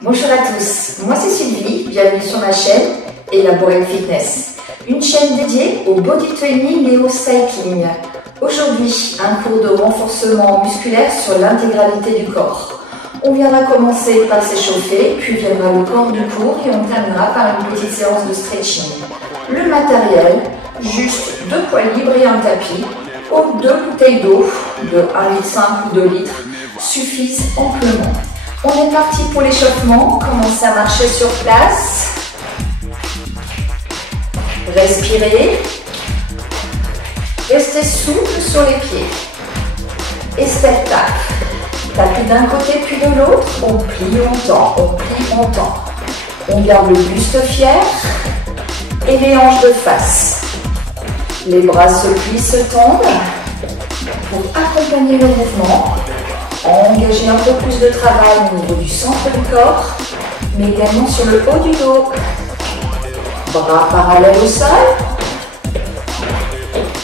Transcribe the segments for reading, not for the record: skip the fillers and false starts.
Bonjour à tous, moi c'est Sylvie, bienvenue sur ma chaîne Elaborate Fitness, une chaîne dédiée au body training et au cycling. Aujourd'hui, un cours de renforcement musculaire sur l'intégralité du corps. On viendra commencer par s'échauffer, puis viendra le corps du cours et on terminera par une petite séance de stretching. Le matériel, juste 2 poids libres et un tapis, ou 2 bouteilles d'eau de 1,5 litre ou 2 litres suffisent amplement. On est parti pour l'échauffement, commencez à marcher sur place, respirez, restez souple sur les pieds et spectacle. Tapis d'un côté puis de l'autre, on plie, on tend. On garde le buste fier et les hanches de face. Les bras se plient, se tendent pour accompagner le mouvement. Engager un peu plus de travail au niveau du centre du corps, mais également sur le haut du dos. Bras parallèles au sol.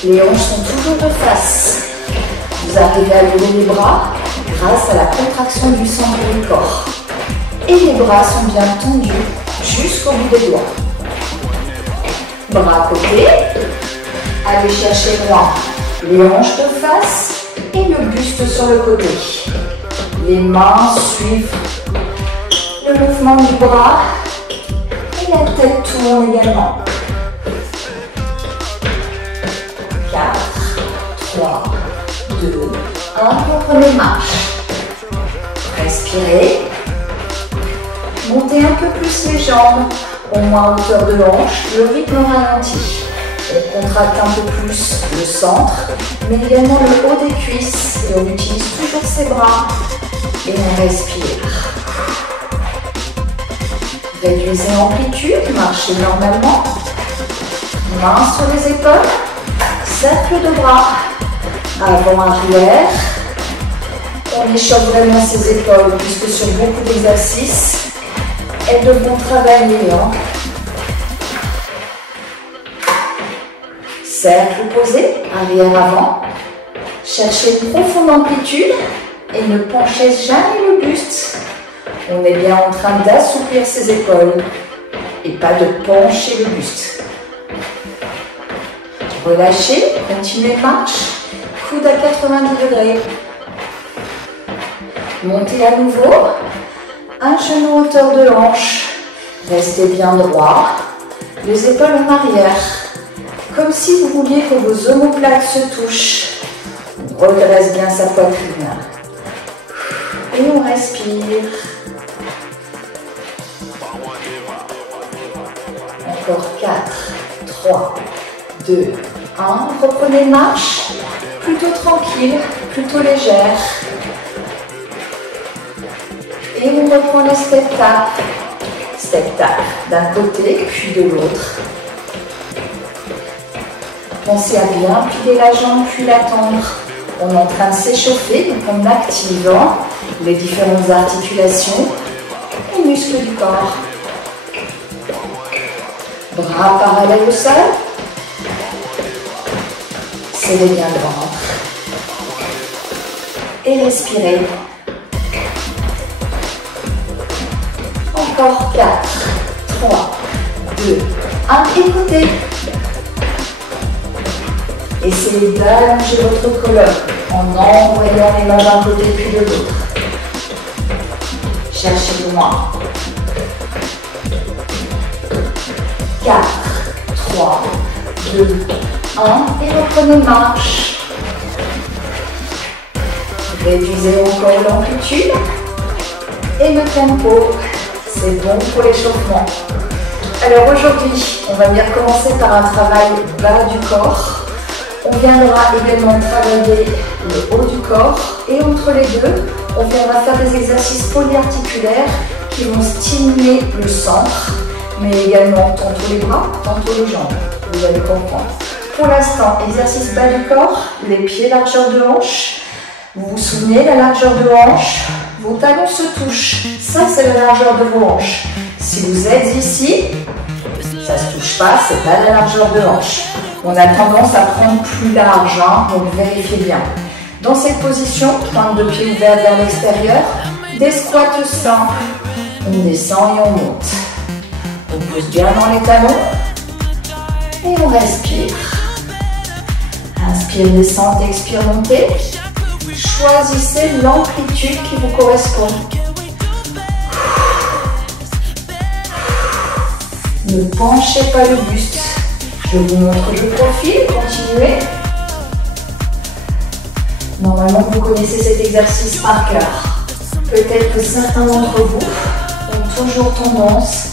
Les hanches sont toujours de face. Vous arrivez à lever les bras grâce à la contraction du centre du corps. Et les bras sont bien tendus jusqu'au bout des doigts. Bras à côté. Allez chercher loin les hanches de face et le buste sur le côté. Les mains suivent le mouvement du bras et la tête tourne également. 4, 3, 2, 1, reprenez marche. Respirez. Montez un peu plus les jambes, au moins à hauteur de hanche, le rythme ralentit. On contracte un peu plus le centre, mais également le haut des cuisses. Et on utilise toujours ses bras. Et on respire. Réduisez l'amplitude, marchez normalement. Mains sur les épaules. Cercle de bras. Avant-arrière. On échauffe vraiment ses épaules, puisque sur beaucoup d'exercices, elles devront travailler. Cercle opposé, arrière-avant. Cherchez une profonde amplitude et ne penchez jamais le buste. On est bien en train d'assouplir ses épaules et pas de pencher le buste. Relâchez, continuez marche, coude à 90 degrés. Montez à nouveau, un genou à hauteur de hanche. Restez bien droit, les épaules en arrière. Comme si vous vouliez que vos omoplates se touchent. On redresse bien sa poitrine. Et on respire. Encore 4, 3, 2, 1. Reprenez marche. Plutôt tranquille, plutôt légère. Et on reprend le step-tap. Step-tap d'un côté puis de l'autre. Pensez à bien plier la jambe puis la tendre. On est en train de s'échauffer, donc on active les différentes articulations et muscles du corps. Bras parallèles au sol. Serrez bien le ventre. Et respirez. Encore 4, 3, 2, 1. Écoutez. Essayez d'allonger votre colonne en envoyant les mains d'un côté puis de l'autre. Cherchez loin. 4, 3, 2, 1 et reprenez marche. Réduisez encore l'amplitude et le tempo. C'est bon pour l'échauffement. Alors aujourd'hui, on va bien commencer par un travail bas du corps. On viendra également travailler le haut du corps et entre les deux, on viendra faire des exercices polyarticulaires qui vont stimuler le centre, mais également tantôt les bras, tantôt les jambes. Vous allez comprendre. Pour l'instant, exercice bas du corps, les pieds largeur de hanche. Vous vous souvenez, la largeur de hanche, vos talons se touchent. Ça, c'est la largeur de vos hanches. Si vous êtes ici, ça ne se touche pas, c'est pas la largeur de hanche. On a tendance à prendre plus large, donc vérifiez bien. Dans cette position, pointe de pied ouvert vers l'extérieur, des squats simples On descend et on monte. On pousse bien dans les talons. Et on respire. Inspire, descente, expire, montez. Choisissez l'amplitude qui vous correspond. Ne penchez pas le buste. Je vous montre le profil, continuez. Normalement, vous connaissez cet exercice par cœur. Peut-être que certains d'entre vous ont toujours tendance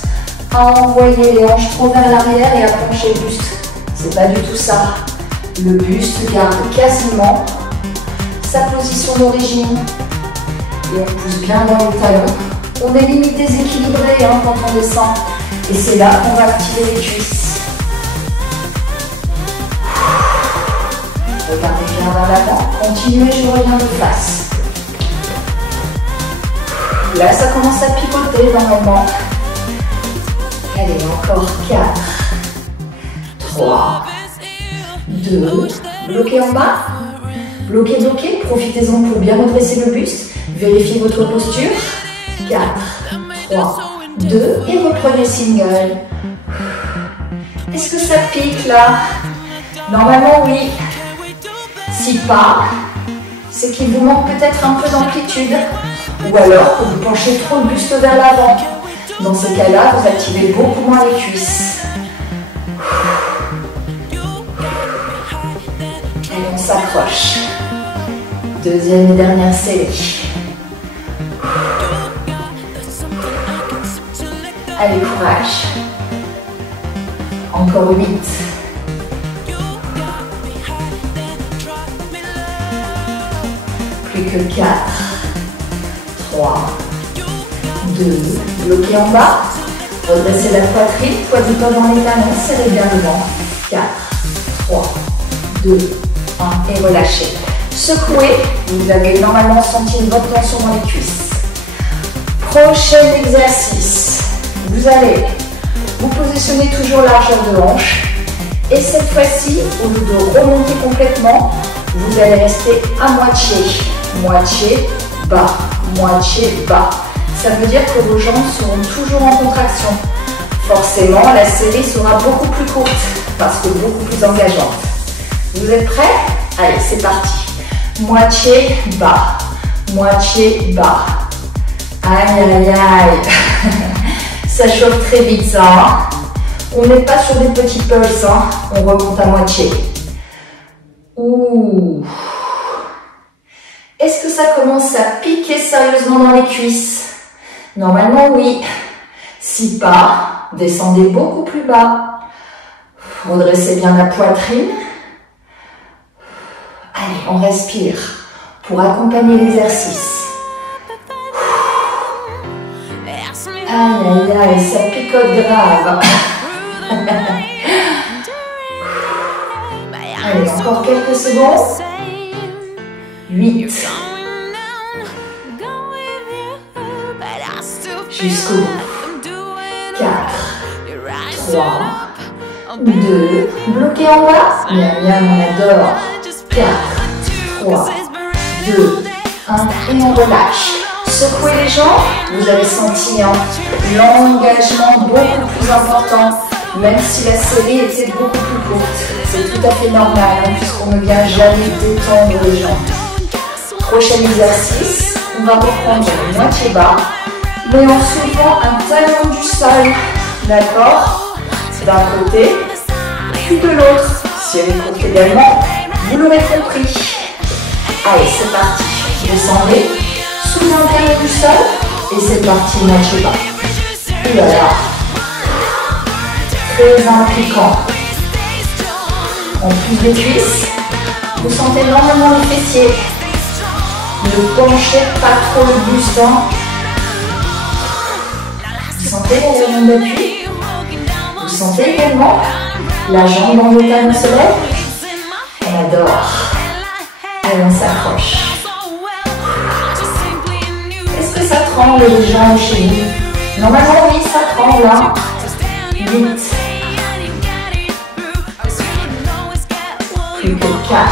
à envoyer les hanches trop vers l'arrière et à pencher le buste. C'est pas du tout ça. Le buste garde quasiment sa position d'origine. Et on pousse bien dans les talons. On est limite déséquilibré quand on descend. Et c'est là qu'on va activer les cuisses. Regardez bien vers l'avant. Continuez, je reviens de face. Là, ça commence à pivoter normalement. Allez, encore 4, 3, 2, bloquez en bas. Bloquez, bloquez. Profitez-en pour bien redresser le buste. Vérifiez votre posture. 4, 3, 2 et reprenez single. Est-ce que ça pique là? Normalement oui. Si pas, c'est qu'il vous manque peut-être un peu d'amplitude ou alors que vous penchez trop le buste vers l'avant. Dans ce cas-là, vous activez beaucoup moins les cuisses. Et on s'accroche. Deuxième et dernière série. Allez, courage. Encore 8. Plus que 4. 3. 2. Bloquez en bas. Redressez la poitrine. Poids du corps dans les talons. Serrez bien le ventre. 4. 3. 2. 1. Et relâchez. Secouez. Vous avez normalement senti une bonne tension dans les cuisses. Prochain exercice. Vous allez vous positionner toujours largeur de hanche. Et cette fois-ci, au lieu de remonter complètement, vous allez rester à moitié. Moitié bas. Moitié bas. Ça veut dire que vos jambes seront toujours en contraction. Forcément, la série sera beaucoup plus courte parce que beaucoup plus engageante. Vous êtes prêts? Allez, c'est parti. Moitié bas. Moitié bas. Aïe, aïe, aïe. Ça chauffe très vite, ça. On n'est pas sur des petits pulses, on remonte à moitié. Ouh. Est-ce que ça commence à piquer sérieusement dans les cuisses? Normalement, oui. Si pas, descendez beaucoup plus bas. Redressez bien la poitrine. Allez, on respire pour accompagner l'exercice. Aïe, aïe, aïe, ça picote grave. Allez, encore quelques secondes. 8. Jusqu'au bout. 4. 3. 2. Bloquez en bas. Bien, bien, on adore. 4. 3. 2. 1. Et on relâche. Secouez les jambes. Vous avez senti l'engagement beaucoup plus important, même si la série était beaucoup plus courte. C'est tout à fait normal, puisqu'on ne vient jamais détendre les jambes. Prochain exercice, on va reprendre moitié bas, mais en soulevant un talon du sol. D'accord? D'un côté, puis de l'autre. Si elle est courte également, vous l'aurez compris. Allez, c'est parti. Descendez. Soulevez un talon du sol. Et c'est parti, moitié bas. Et voilà. Très impliquant. On pousse les cuisses. Vous sentez normalement les fessiers. Ne penchez pas trop le buste. Vous sentez la jambe d'appui. Vous sentez également la jambe dans le talon se lève. On adore. Allez, on s'accroche. Est-ce que ça tremble les jambes chez vous? Normalement, oui, ça tremble. 8. Plus que 4.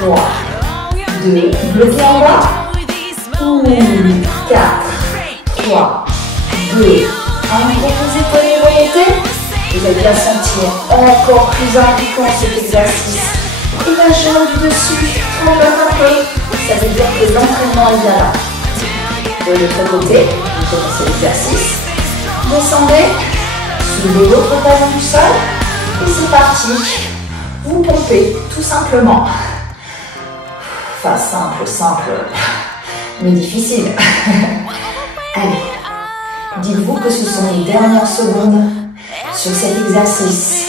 3. 2. Bloquez en bas. 4. 3. 2, 1. Reposez, tenez, remontez. Vous allez bien sentir encore plus impliquant cet exercice. Et la jambe du dessus tremble un peu. Ça veut dire que l'entraînement est bien là. De l'autre côté, vous commencez l'exercice. Descendez, soulevez l'autre talon du sol. Et c'est parti. Vous pompez, tout simplement. Enfin, simple, mais difficile. Allez, dites-vous que ce sont les dernières secondes sur cet exercice.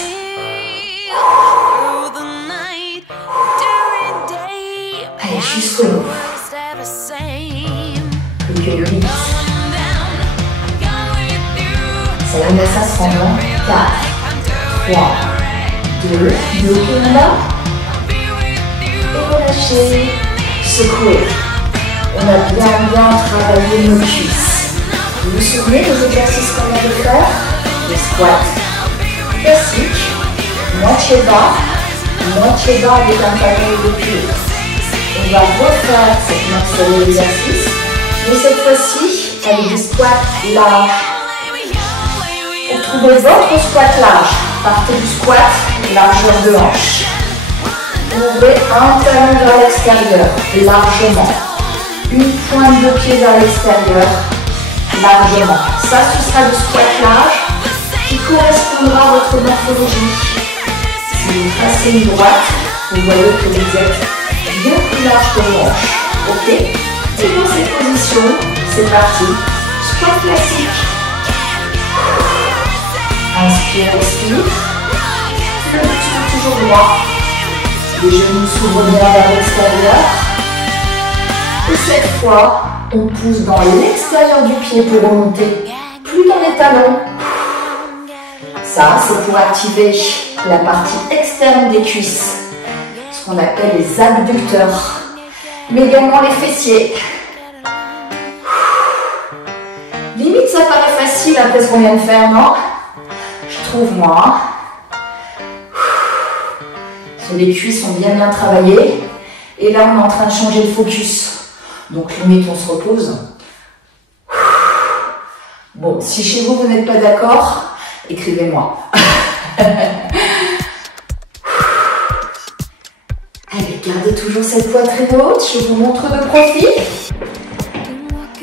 Allez, juste le mot. Plus que 8. Ça la laisse à se rendre. 4, 3, 2, bloquez en bas. Et relâchez. Secouez. On a bien travaillé nos cuisses. Vous vous souvenez des exercices qu'on vient de faire? Le squat classique, moitié bas avec un talon de pied. On va refaire cette même série d'exercices, mais cette fois-ci avec des squats larges. Pour trouver votre squat large, partez du squat, largeur de hanche. Ouvrez un talon vers l'extérieur, largement. Une pointe de pied vers l'extérieur, largement. Ça, ce sera le squat large qui correspondra à votre morphologie. Si vous tracez une droite, vous voyez que vous êtes bien plus large que vos hanches. Ok? Et dans cette position, c'est parti. Squat classique. Inspire, expire. Le buste toujours droit. Les genoux s'ouvrent bien vers l'extérieur. Et cette fois, on pousse dans l'extérieur du pied pour remonter, plus dans les talons. Ça, c'est pour activer la partie externe des cuisses, ce qu'on appelle les abducteurs, mais également les fessiers. Limite, ça paraît facile après ce qu'on vient de faire, non? Je trouve, moi. Les cuisses sont bien travaillées. Et là, on est en train de changer le focus. Donc, limite, on se repose. Bon, si chez vous, vous n'êtes pas d'accord, écrivez-moi. Allez, gardez toujours cette poitrine haute. Je vous montre de profil.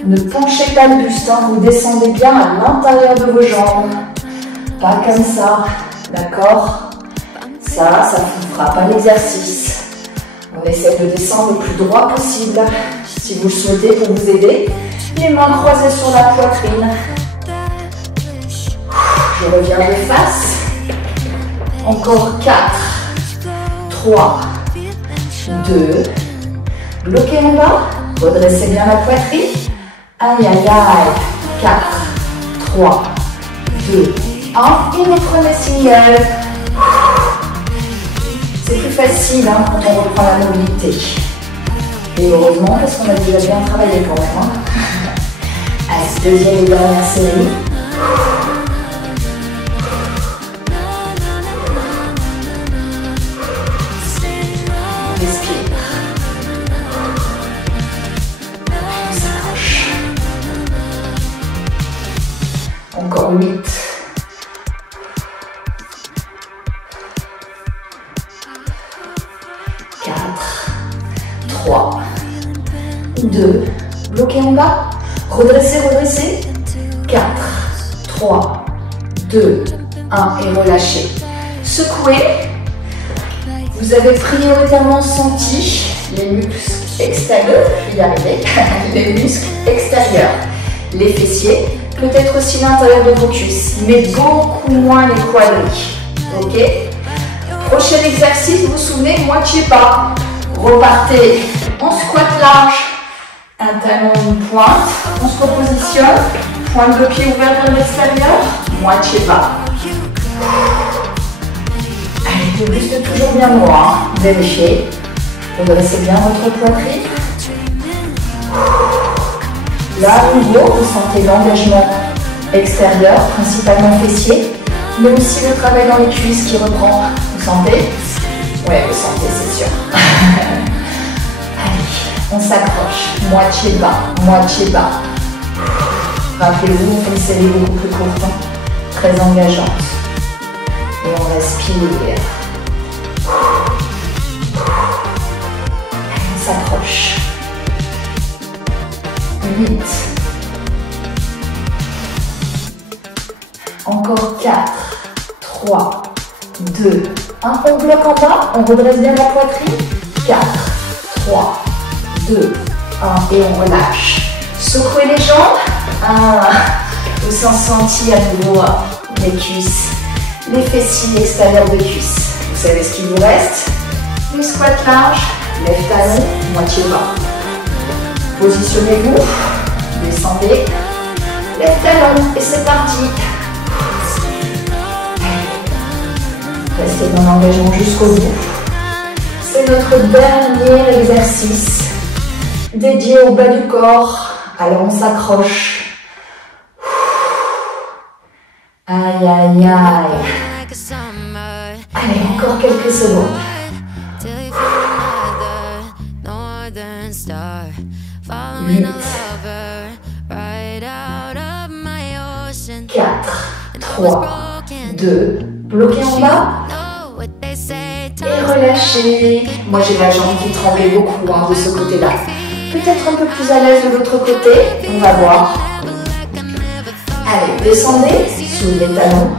Ne penchez pas le buste, hein. Vous descendez bien à l'intérieur de vos jambes. Pas comme ça, d'accord? Ça ne fera pas l'exercice. On essaie de descendre le plus droit possible. Si vous le souhaitez, pour vous aider, les mains croisées sur la poitrine. Je reviens de face. Encore 4, 3, 2. Bloquez en bas. Redressez bien la poitrine. Aïe, aïe, aïe. 4, 3, 2, 1. Et reprenez single. C'est plus facile hein, quand on reprend la mobilité. Et heureusement, parce qu'on a déjà bien travaillé quand même. Hein. Allez, deuxième et dernière série. Respire. On s'accroche. Encore 8. 3, 2, bloquez en bas, redressez, redressez, 4, 3, 2, 1 et relâchez. Secouez, vous avez prioritairement senti les muscles extérieurs, je vais y arriver, les muscles extérieurs, les fessiers, peut-être aussi l'intérieur de vos cuisses, mais beaucoup moins les quadris, ok? Prochain exercice, vous vous souvenez, moitié pas. Repartez en squat large, un talon, une pointe, on se repositionne, pointe de pied ouverte vers l'extérieur, moitié bas. Allez, le buste toujours bien droit, vérifiez, redressez bien votre poitrine. Là, à nouveau, vous sentez l'engagement extérieur, principalement fessier, mais aussi le travail dans les cuisses qui reprend. Vous sentez? Oui, vous sentez, c'est sûr. Allez, on s'accroche. Moitié bas, moitié bas. Rappelez-vous, on fait une série beaucoup plus courte, très engageante. Et on respire. On s'accroche. 8. Encore 4, 3, 2, 1. On bloque en bas, on redresse bien la poitrine. 4, 3, 2, 1 et on relâche. Secouez les jambes. 1. Vous en sentez à nouveau les cuisses, les fessiers extérieurs de cuisses. Vous savez ce qu'il vous reste. Le squat large, lève talon, moitié bas. Positionnez-vous, descendez, lève talon et c'est parti. Restez dans l'engagement jusqu'au bout. C'est notre dernier exercice dédié au bas du corps. Alors on s'accroche. Aïe, aïe, aïe. Allez, encore quelques secondes. 8, 4, 3, 2, bloquez en bas et relâchez. Moi j'ai la jambe qui tremblait beaucoup de ce côté-là. Peut-être un peu plus à l'aise de l'autre côté, on va voir. Allez, descendez, soulevez les talons,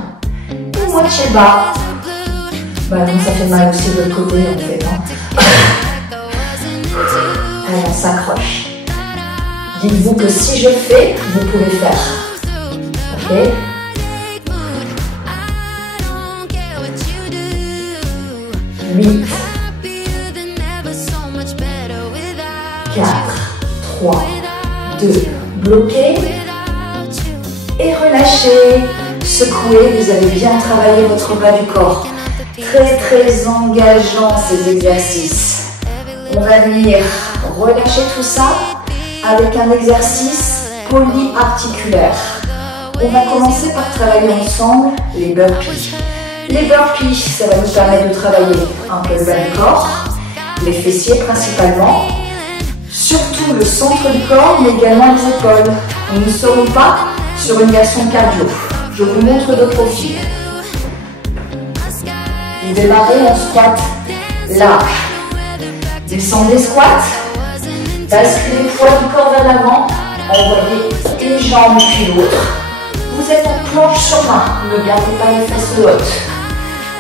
et moitié bas. Bah non, ça fait mal aussi de l'autre côté en fait. Allez, on s'accroche. Dites-vous que si je fais, vous pouvez faire. Ok? 8, 4, 3, 2, bloquez et relâchez. Secouez, vous avez bien travaillé votre bas du corps. Très très engageant ces exercices. On va venir relâcher tout ça avec un exercice polyarticulaire. On va commencer par travailler ensemble les burpees. Les burpees, ça va nous permettre de travailler un peu le bas du corps, les fessiers principalement, surtout le centre du corps, mais également les épaules. Nous ne serons pas sur une version cardio. Je vous montre de profil. Vous démarrez en squat large. Descendez squat. Basculez le poids du corps vers l'avant. Envoyez une jambe puis l'autre. Vous êtes en planche sur main. Ne gardez pas les fesses hautes.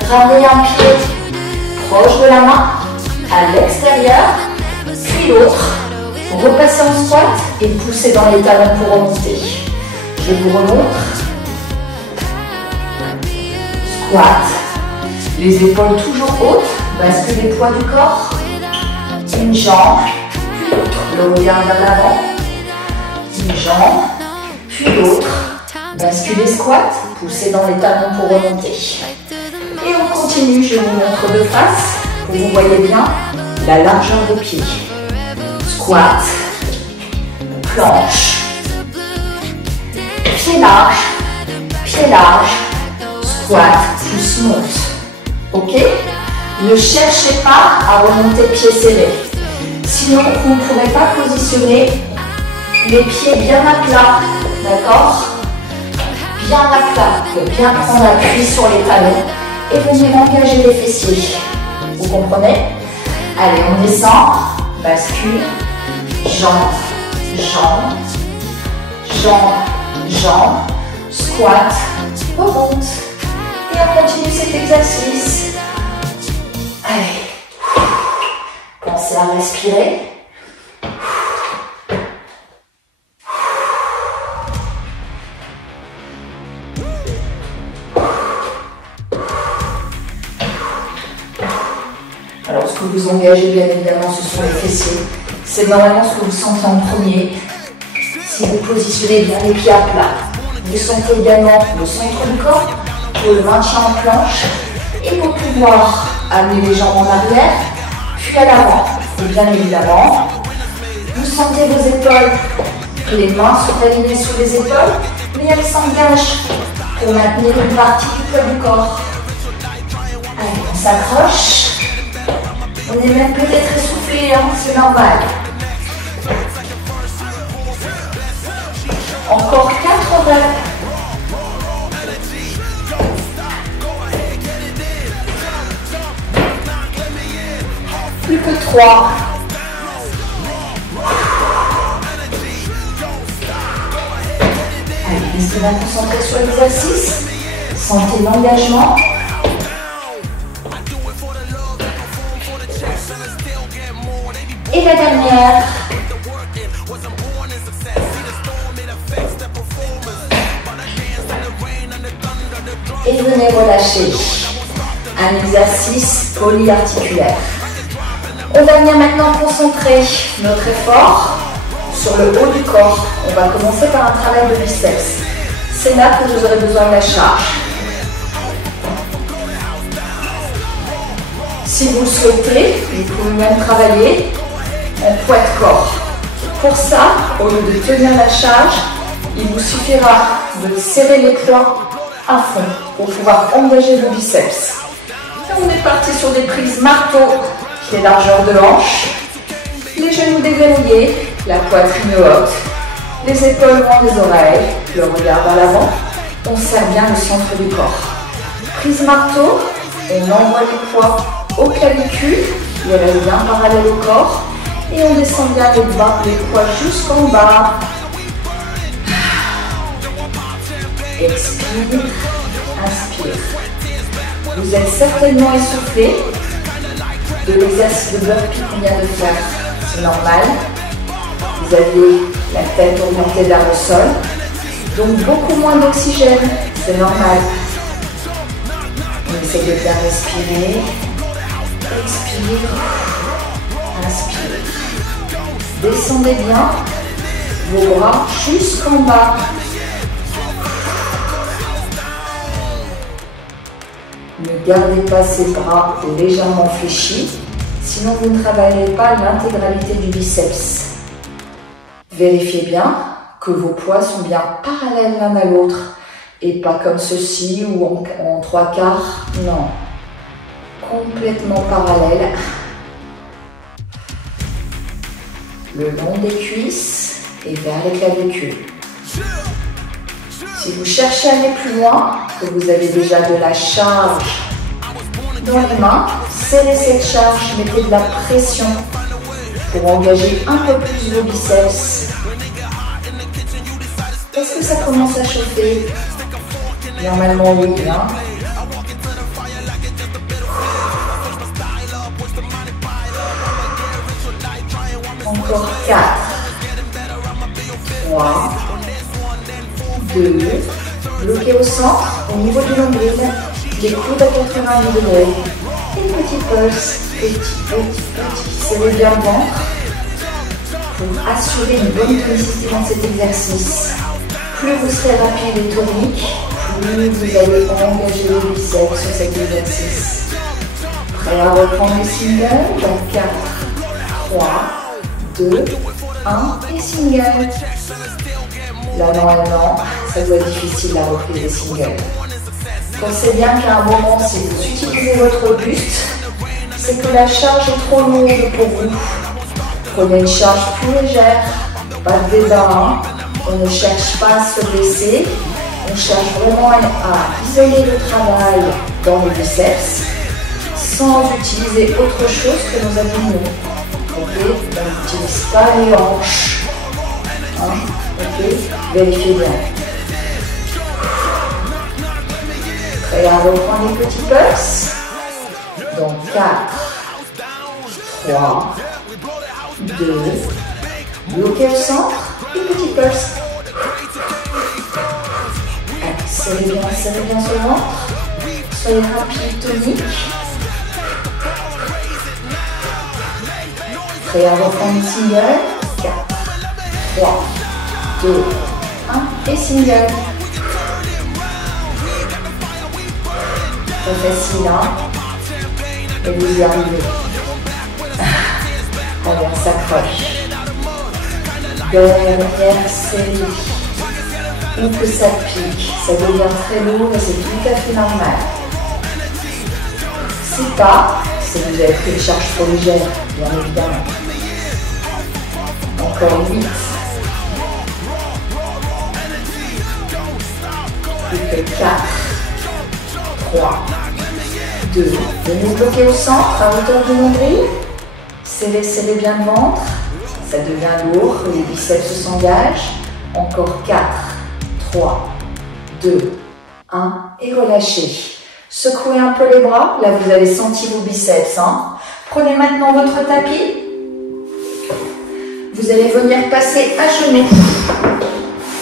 Ramenez un pied proche de la main à l'extérieur, puis l'autre. Repassez en squat et poussez dans les talons pour remonter. Je vous remontre. Squat. Les épaules toujours hautes. Basculez le poids du corps. Une jambe, puis l'autre. Le regard vers l'avant. Une jambe, puis l'autre. Basculez squat. Poussez dans les talons pour remonter. Et on continue. Je vous montre de face. Vous voyez bien la largeur des pieds. Squat. Planche. Pied large, squat, pouce monte. Ok? Ne cherchez pas à remonter pieds serrés. Sinon, vous ne pourrez pas positionner les pieds bien à plat. D'accord? Bien à plat. Bien prendre appui sur les talons et venir engager les fessiers. Vous comprenez? Allez, on descend. Bascule. Jambe, jambe, jambe, jambe. Squat, remonte. Et on continue cet exercice. Allez. Pensez à respirer. Alors, ce que vous engagez, bien évidemment, ce sont les fessiers. C'est normalement ce que vous sentez en premier. Si vous positionnez bien les pieds à plat, vous sentez également le centre du corps, pour le maintien en planche, et pour pouvoir amener les jambes en arrière, puis à l'avant. Et bien évidemment, vous sentez vos épaules, les mains sont alignées sur les épaules, mais elles s'engagent pour maintenir une partie du poids du corps. Allez, on s'accroche. On est même peut-être essoufflé, hein, c'est normal. Encore 4 reps. Plus que 3. Allez, restez bien concentré sur l'exercice. Sentez l'engagement. Et la dernière. Et venez relâcher. Un exercice polyarticulaire. On va venir maintenant concentrer notre effort sur le haut du corps. On va commencer par un travail de biceps. C'est là que vous aurez besoin de la charge. Si vous le souhaitez, vous pouvez même travailler en poids de corps. Pour ça, au lieu de tenir la charge, il vous suffira de serrer les poings à fond pour pouvoir engager vos biceps. Et on est parti sur des prises marteau, les largeurs de hanche, les genoux déverrouillés, la poitrine haute, les épaules loin des oreilles, le regard vers l'avant. On serre bien le centre du corps. Prise marteau, on envoie les poids au clavicule, les restent bien parallèles au corps, et on descend bien les poids jusqu'en bas. Expire, inspire. Vous êtes certainement essoufflé de l'exercice de burpee qu'on vient de faire. C'est normal. Vous avez la tête orientée vers le sol, donc beaucoup moins d'oxygène. C'est normal. On essaie de bien respirer. Expire, inspire. Descendez bien vos bras jusqu'en bas. Ne gardez pas ces bras légèrement fléchis, sinon vous ne travaillez pas l'intégralité du biceps. Vérifiez bien que vos poids sont bien parallèles l'un à l'autre et pas comme ceci ou en 3/4. Non, complètement parallèles. Le long des cuisses et vers les clavicules. Si vous cherchez à aller plus loin, que vous avez déjà de la charge dans les mains, serrez cette charge, mettez de la pression pour engager un peu plus vos biceps. Est-ce que ça commence à chauffer? Normalement oui, hein? Encore 4, 3, 2, bloquez au centre, au niveau du nombril, les coudes à 90 degrés. Et petit pulse, petit, serrez bien le ventre pour assurer une bonne tonicité dans cet exercice. Plus vous serez rapide et tonique, plus vous allez engager les biceps sur cet exercice. Prêt à reprendre les singles dans 4, 3, 2, 1 et single. Là, normalement, ça doit être difficile la reprise des singles. Pensez bien qu'à un moment, si vous utilisez votre buste, c'est que la charge est trop lourde pour vous. Prenez une charge plus légère, pas de débat. Hein. On ne cherche pas à se blesser, on cherche vraiment à isoler le travail dans les biceps sans utiliser autre chose que nos abdominaux. Ok, on n'utilise pas les hanches. Hein? Ok, vérifiez bien. Prêt à reprendre les petits pulses. Donc 4, 3, 2, bloquez le centre et petit pulse. Allez, serrez bien sur le ventre. Soyez rapide, tonique. Prêt à reprendre le single. 4, 3, 2, 1 et single. Très facile, hein? Et vous y arrivez. Allez, on s'accroche. Dernière série. Ou que ça pique, ça devient très lourd et c'est tout à fait normal. Si pas, c'est que vous avez pris une charge trop légère, bien évidemment. Encore 8. Plus que 4, 3, 2. Venez bloquer au centre, à hauteur du nombril. Serrez, serrez bien le ventre. Ça devient lourd, les biceps s'engagent. Encore 4, 3, 2, 1. Et relâchez. Secouez un peu les bras. Là, vous avez senti vos biceps. Prenez maintenant votre tapis. Vous allez venir passer à genoux.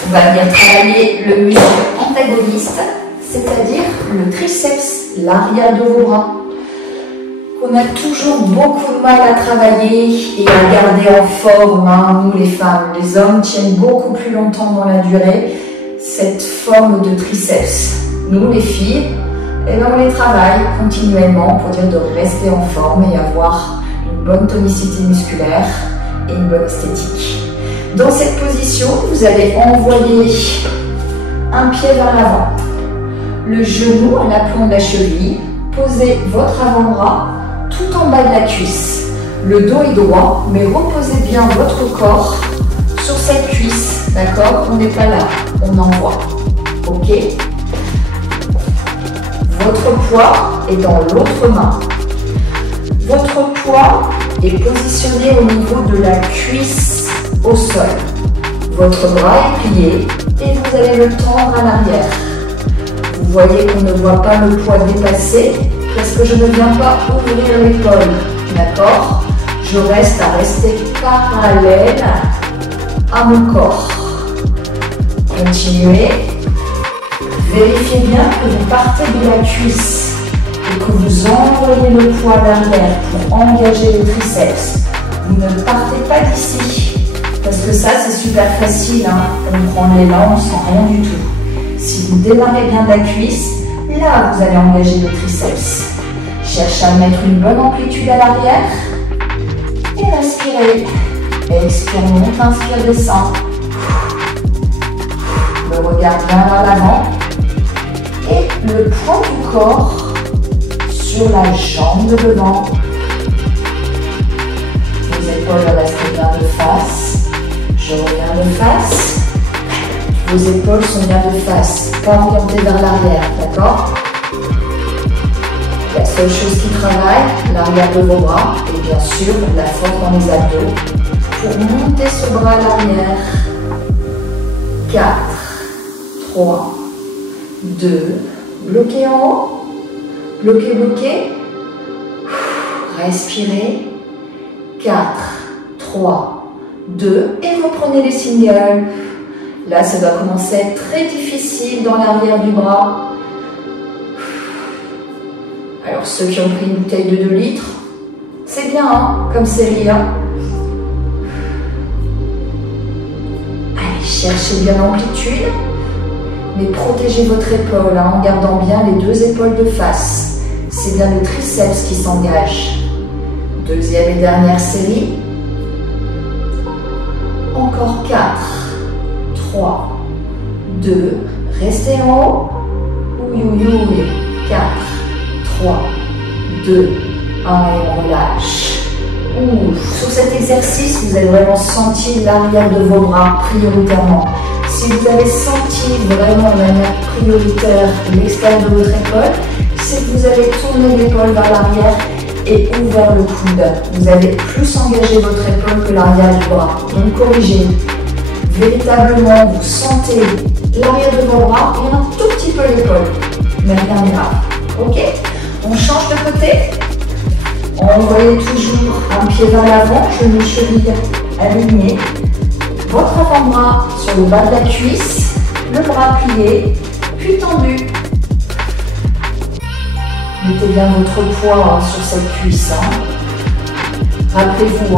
On va venir travailler le muscle antagoniste, c'est-à-dire le triceps, l'arrière de vos bras. On a toujours beaucoup de mal à travailler et à garder en forme, nous les femmes. Les hommes tiennent beaucoup plus longtemps dans la durée cette forme de triceps. Nous les filles, on les travaille continuellement pour dire de rester en forme et avoir une bonne tonicité musculaire et une bonne esthétique. Dans cette position, vous allez envoyer un pied vers l'avant, le genou à l'aplomb de la cheville, posez votre avant-bras tout en bas de la cuisse. Le dos est droit, mais reposez bien votre corps sur cette cuisse, d'accord? On n'est pas là, on envoie, ok? Votre poids est dans l'autre main. Votre poids est positionné au niveau de la cuisse au sol. Votre bras est plié et vous allez le tendre à l'arrière. Vous voyez qu'on ne voit pas le poids dépasser parce que je ne viens pas ouvrir l'épaule, d'accord? Je reste à rester parallèle à mon corps. Continuez. Vérifiez bien que vous partez de la cuisse et que vous envoyez le poids derrière pour engager le triceps. Vous ne partez pas d'ici, parce que ça c'est super facile, on prend l'élan sans rien du tout. Si vous démarrez bien de la cuisse, là vous allez engager le triceps. Cherchez à mettre une bonne amplitude à l'arrière et respirez. Expire, monte, inspire, descend. Le regard bien vers l'avant. Et le poids du corps sur la jambe de devant. Vos épaules restent bien de face. Je reviens de face. Vos épaules sont bien de face, pas orientées vers l'arrière, d'accord? La seule chose qui travaille, l'arrière de vos bras et bien sûr la force dans les abdos pour monter ce bras à l'arrière. 4, 3, 2, bloquez en haut, bloquez, bloquez, respirez, 4, 3, 2, et vous prenez les singles. Là, ça doit commencer à être très difficile dans l'arrière du bras. Alors, ceux qui ont pris une bouteille de 2 litres, c'est bien, comme série. Allez, cherchez bien l'amplitude. Mais protégez votre épaule en gardant bien les 2 épaules de face. C'est bien le triceps qui s'engage. Deuxième et dernière série. Encore 4, 3, 2, restez en haut. Oui, oui, oui. 4, 3, 2, 1 et on relâche. Sur cet exercice, vous avez vraiment senti l'arrière de vos bras prioritairement. Si vous avez senti vraiment de manière prioritaire l'extérieur de votre épaule, c'est que vous avez tourné l'épaule vers l'arrière et ouvert le coude. Vous avez plus engagé votre épaule que l'arrière du bras. Donc corrigez. Véritablement, vous sentez l'arrière de vos bras et un tout petit peu l'épaule. Mais rien de grave. Ok? On change de côté. Envoyez toujours un pied vers l'avant, genou, cheville aligné. Votre avant-bras sur le bas de la cuisse, le bras plié, puis tendu. Mettez bien votre poids sur cette cuisse. Rappelez-vous,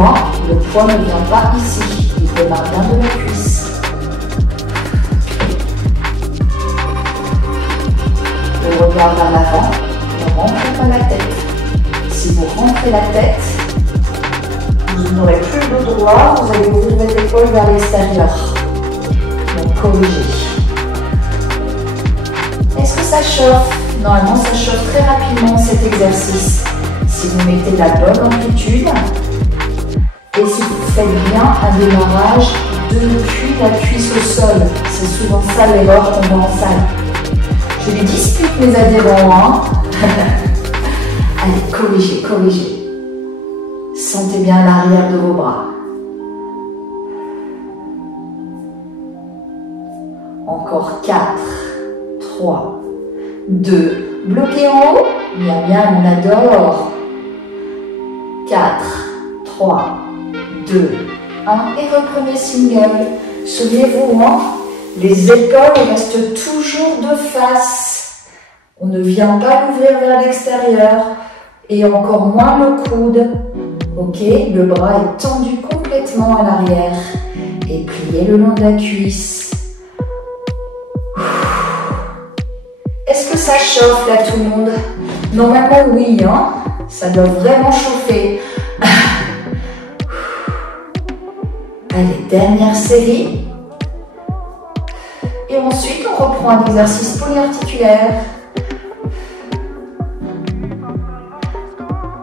le poids ne vient pas ici, il démarre bien de la cuisse. Le regard vers l'avant, ne rentrez pas la tête. Si vous rentrez la tête, vous n'aurez plus le dos droit, vous allez ouvrir votre épaule vers l'extérieur. Donc corrigez. Est-ce que ça chauffe? Normalement, ça chauffe très rapidement cet exercice. Si vous mettez la bonne amplitude et si vous faites bien un démarrage depuis la cuisse au sol. C'est souvent ça l'erreur qu'on voit en salle. Je les dispute mes adhérents, hein. Allez, corrigez, corrigez. Sentez bien l'arrière de vos bras. Encore 4, 3, 2, bloquez en haut. Bien, bien, on adore. 4, 3, 2, 1 et reprenez single. Souvenez-vous, hein, les épaules restent toujours de face. On ne vient pas l'ouvrir vers l'extérieur et encore moins le coude. Ok, le bras est tendu complètement à l'arrière et plié le long de la cuisse. Est-ce que ça chauffe là tout le monde? Normalement oui, hein, ça doit vraiment chauffer. Allez, dernière série. Et ensuite, on reprend un exercice polyarticulaire.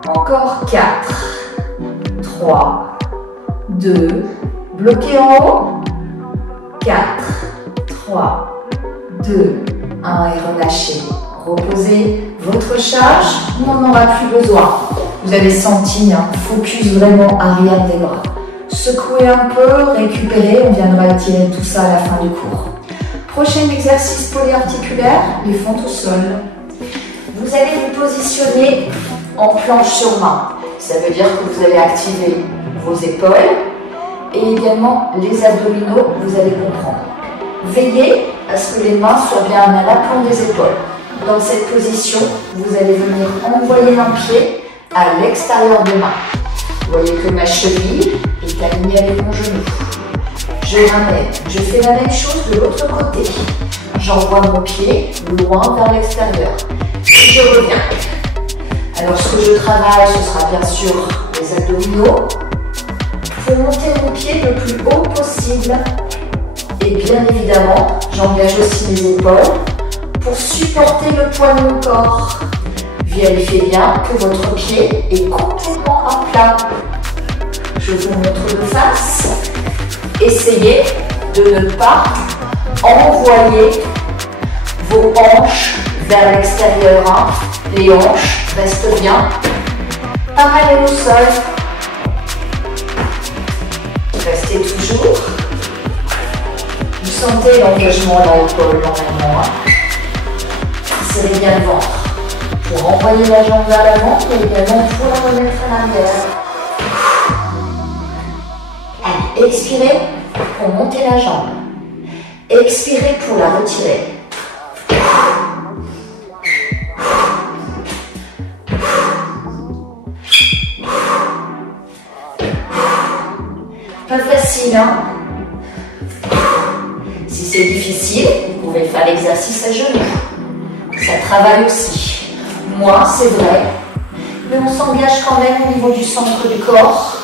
Encore 4, 3, 2, bloquez en haut. 4, 3, 2, 1 et relâchez. Reposez votre charge, on n'en aura plus besoin. Vous avez senti, hein, focus vraiment arrière des bras. Secouez un peu, récupérez, on viendra étirer tout ça à la fin du cours. Prochain exercice polyarticulaire, les fentes au sol. Vous allez vous positionner en planche sur main. Ça veut dire que vous allez activer vos épaules et également les abdominaux, vous allez comprendre. Veillez à ce que les mains soient bien à l'aplomb des épaules. Dans cette position, vous allez venir envoyer un pied à l'extérieur des mains. Vous voyez que ma cheville est alignée avec mon genou. Je ramène, je fais la même chose de l'autre côté. J'envoie mon pied loin vers l'extérieur. Et je reviens. Alors ce que je travaille, ce sera bien sûr les abdominaux. Pour monter mon pied le plus haut possible. Et bien évidemment, j'engage aussi mes épaules pour supporter le poids de mon corps. Vérifiez bien que votre pied est complètement à plat. Je vous montre de face. Essayez de ne pas envoyer vos hanches vers l'extérieur. Hein. Les hanches restent bien parallèles au sol. Restez toujours. Vous sentez l'engagement dans l'épaule normalement. Hein. Serrez bien le ventre pour envoyer la jambe vers l'avant et également pour la remettre à l'arrière. Allez, expirez pour monter la jambe. Expirez pour la retirer. Pas facile, hein? Si c'est difficile, vous pouvez faire l'exercice à genoux. Ça travaille aussi. Moi, c'est vrai, mais on s'engage quand même au niveau du centre du corps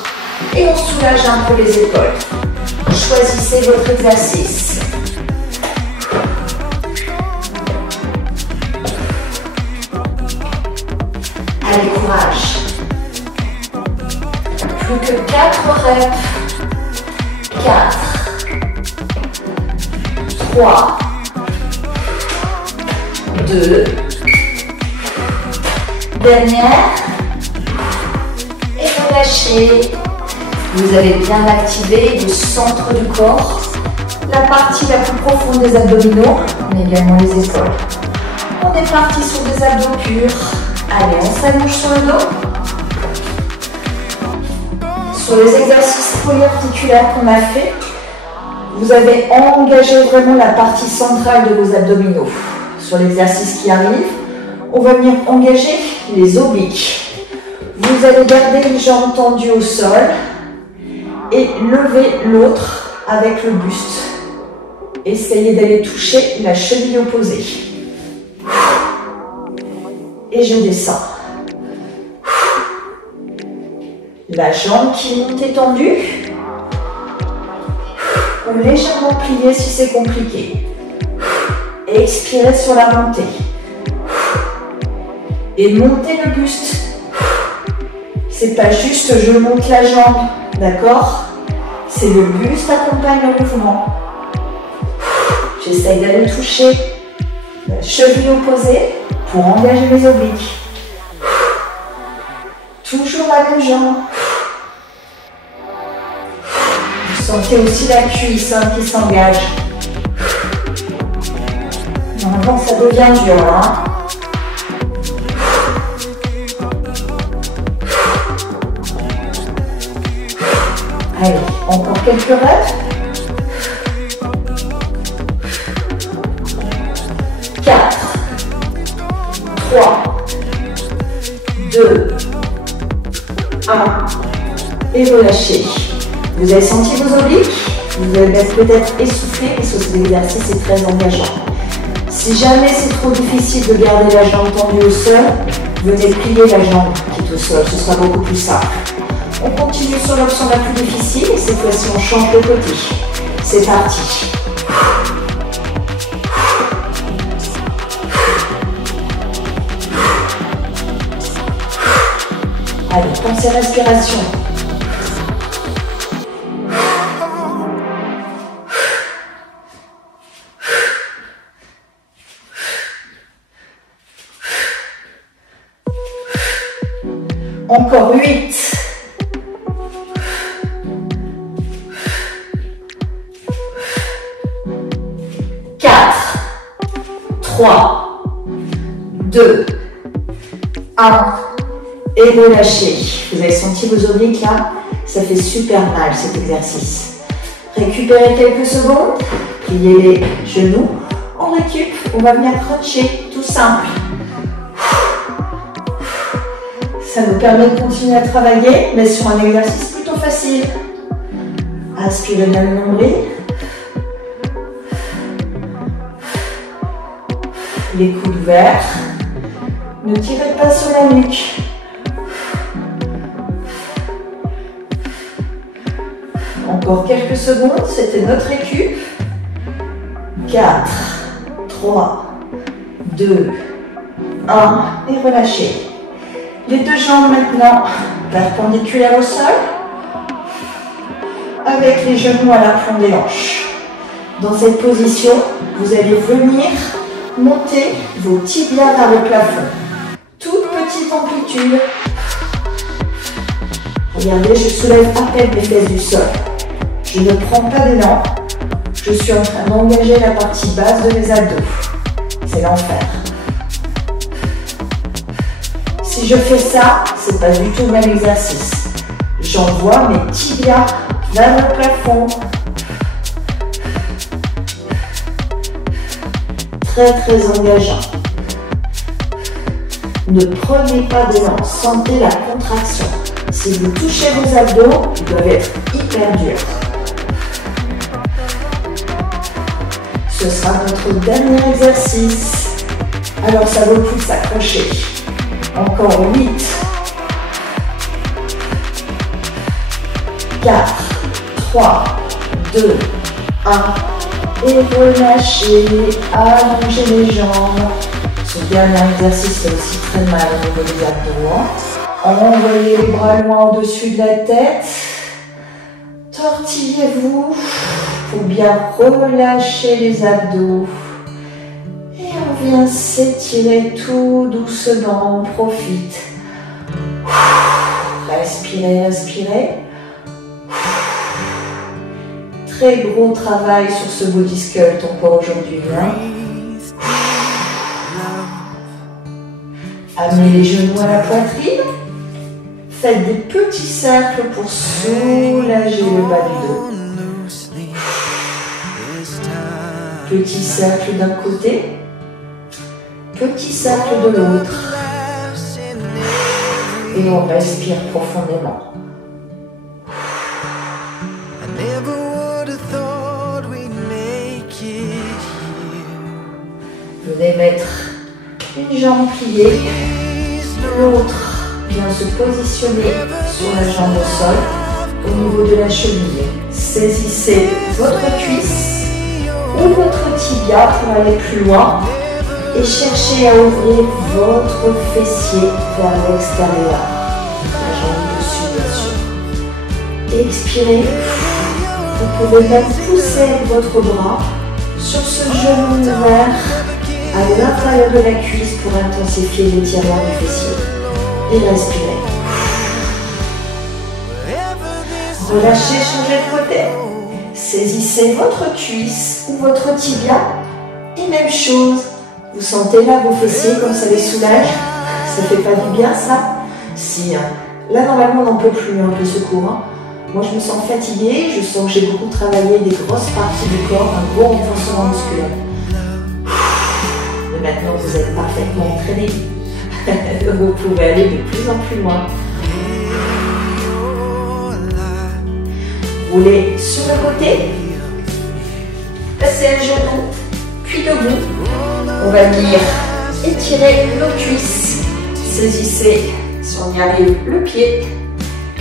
et on soulage un peu les épaules. Choisissez votre exercice. Allez, courage. Plus que 4 reps. 4, 3, 2, dernière, et relâchez. Vous avez bien activé le centre du corps, la partie la plus profonde des abdominaux, mais également les épaules. On est parti sur des abdos purs. Allez, on s'allonge sur le dos. Sur les exercices polyarticulaires qu'on a fait, vous avez engagé vraiment la partie centrale de vos abdominaux. Sur l'exercice qui arrive, on va venir engager les obliques. Vous allez garder une jambe tendue au sol et lever l'autre avec le buste. Essayez d'aller toucher la cheville opposée. Et je descends. La jambe qui monte est tendue. Ou légèrement pliée si c'est compliqué. Expirez sur la montée. Et montez le buste. C'est pas juste je monte la jambe, d'accord? C'est le buste accompagne le mouvement. J'essaye d'aller toucher Cheville opposée pour engager les obliques. Toujours la même jambe. Vous sentez aussi la cuisse qui s'engage. Normalement, ça devient dur. Allez, encore quelques reps. 4, 3, 2, 1 et relâchez. Vous avez senti vos obliques? Vous allez peut-être essoufflé parce que cet exercice est très engageant. Si jamais c'est trop difficile de garder la jambe tendue au sol, venez plier la jambe qui est au sol, ce sera beaucoup plus simple. On continue sur l'option la plus difficile et cette fois-ci on change de côté. C'est parti. Allez, pensez respiration. Encore 8. 4, 3, 2, 1 et relâchez. Vous avez senti vos obliques là? Ça fait super mal cet exercice. Récupérez quelques secondes, pliez les genoux. On récup, on va venir cruncher, tout simple. Ça nous permet de continuer à travailler, mais sur un exercice plutôt facile. Inspirez bien le nombril. Les coudes ouverts. Ne tirez pas sur la nuque. Encore quelques secondes, c'était notre récup. 4, 3, 2, 1 et relâchez. Les deux jambes maintenant perpendiculaires au sol, avec les genoux à l'aplomb des hanches. Dans cette position, vous allez venir monter vos tibias vers le plafond. Toute petite amplitude. Regardez, je soulève à peine mes fesses du sol. Je ne prends pas d'élan. Je suis en train d'engager la partie basse de mes abdos. C'est l'enfer. Si je fais ça, c'est pas du tout le même exercice. J'envoie mes tibias vers le plafond. Très très engageant. Ne prenez pas d'élan, sentez la contraction. Si vous touchez vos abdos, ils doivent être hyper durs. Ce sera notre dernier exercice. Alors ça vaut le coup de s'accrocher. Encore 8, 4, 3, 2, 1 et relâchez, allongez les jambes. Ce dernier exercice fait aussi très mal au niveau des abdos. Envoyez les bras loin au-dessus de la tête. Tortillez-vous pour bien relâcher les abdos. Et on vient s'étirer tout doucement, on profite. Respirez, respirez. Très gros travail sur ce body sculpt encore aujourd'hui. Amenez les genoux à la poitrine. Faites des petits cercles pour soulager le bas du dos. Petit cercle d'un côté. Petit cercle de l'autre. Et on respire profondément. Venez mettre une jambe pliée, l'autre vient se positionner sur la jambe au sol, au niveau de la cheville. Saisissez votre cuisse ou votre tibia pour aller plus loin et cherchez à ouvrir votre fessier vers l'extérieur. La jambe dessus, bien sûr. Expirez. Vous pouvez même pousser votre bras sur ce genou ouvert à l'intérieur de la cuisse pour intensifier l'étirement du fessier. Et respirez. Relâchez, changez de côté. Saisissez votre cuisse ou votre tibia. Et même chose. Vous sentez là vos fessiers comme ça les soulage? Ça fait pas du bien ça? Si, hein. Là normalement on n'en peut plus hein, les secours. Hein. Moi je me sens fatiguée, je sens que j'ai beaucoup travaillé des grosses parties du corps, un gros renforcement musculaire. Et maintenant vous êtes parfaitement entraîné. Vous pouvez aller de plus en plus loin. Roulez sur le côté. Passez un genou, puis debout. On va venir étirer nos cuisses. Saisissez, si on y arrive, le pied.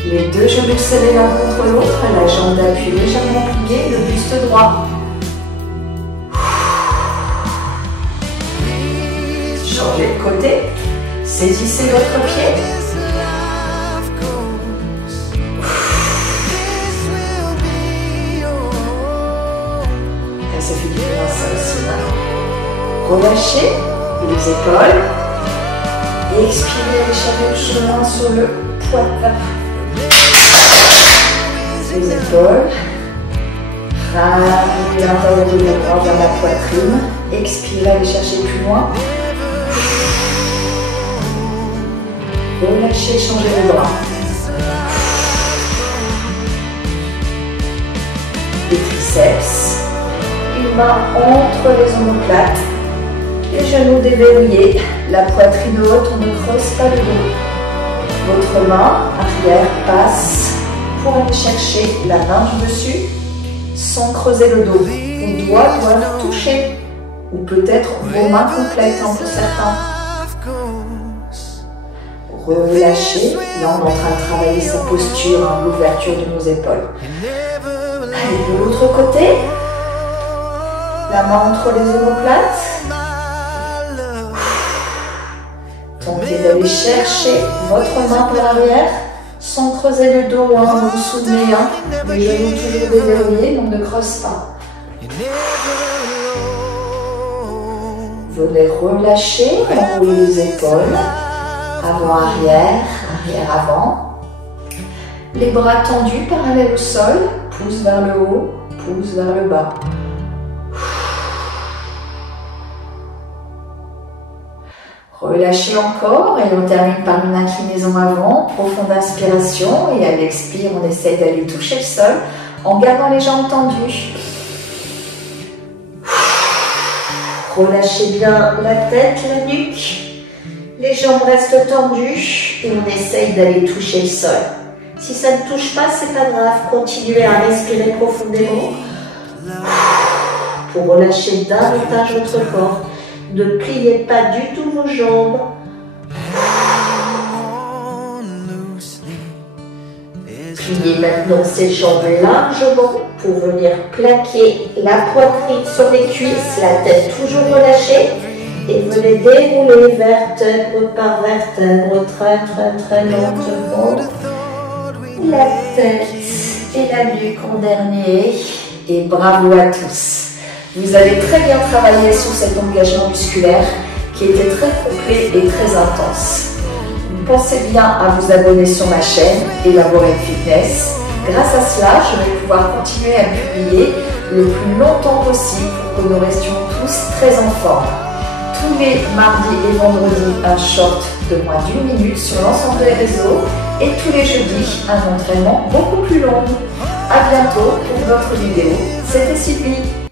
Les deux genoux serrés l'un contre l'autre, la jambe d'appui légèrement pliée, le buste droit. Changez de côté. Saisissez votre pied. Ça fait du bien ça aussi. Relâchez les épaules. Et expirez les chapeaux doucement sur le poitrail. Les épaules. Ramenez l'intérieur de vos bras vers la poitrine. Expirez, allez chercher plus loin. Relâchez, changez les bras. Les triceps. Une main entre les omoplates. Les genoux déverrouillés. La poitrine haute, on ne creuse pas le dos. Votre main arrière passe pour aller chercher la main du dessus sans creuser le dos. Vos doigts doivent toucher. Ou peut-être vos mains complètes pour certains. Relâchez. Là, on est en train de travailler sa posture, hein, l'ouverture de nos épaules. Allez, de l'autre côté. La main entre les omoplates. Tentez d'aller chercher votre main vers l'arrière sans creuser le dos. Hein, vous vous souvenez, hein, les genoux toujours déverrouillés, donc ne creuse pas. Venez relâcher, enrouler les épaules. Avant-arrière, arrière-avant. Les bras tendus, parallèles au sol. Pouce vers le haut, pouce vers le bas. Relâchez encore et on termine par une inclinaison avant, profonde inspiration et à l'expire on essaie d'aller toucher le sol en gardant les jambes tendues. Relâchez bien la tête, la nuque, les jambes restent tendues et on essaye d'aller toucher le sol. Si ça ne touche pas, c'est pas grave, continuez à respirer profondément pour relâcher davantage votre corps. Ne pliez pas du tout vos jambes. Pliez maintenant ces jambes largement pour venir plaquer la poitrine sur les cuisses, la tête toujours relâchée. Et venez dérouler vertèbre par vertèbre, très lentement. La tête et la nuque en dernier. Et bravo à tous. Vous avez très bien travaillé sur cet engagement musculaire qui était très complet et très intense. Pensez bien à vous abonner sur ma chaîne Elaborate Fitness. Grâce à cela, je vais pouvoir continuer à publier le plus longtemps possible pour que nous restions tous très en forme. Tous les mardis et vendredis, un short de moins d'1 minute sur l'ensemble des réseaux et tous les jeudis, un entraînement beaucoup plus long. À bientôt pour d'autres vidéos. C'était Sylvie.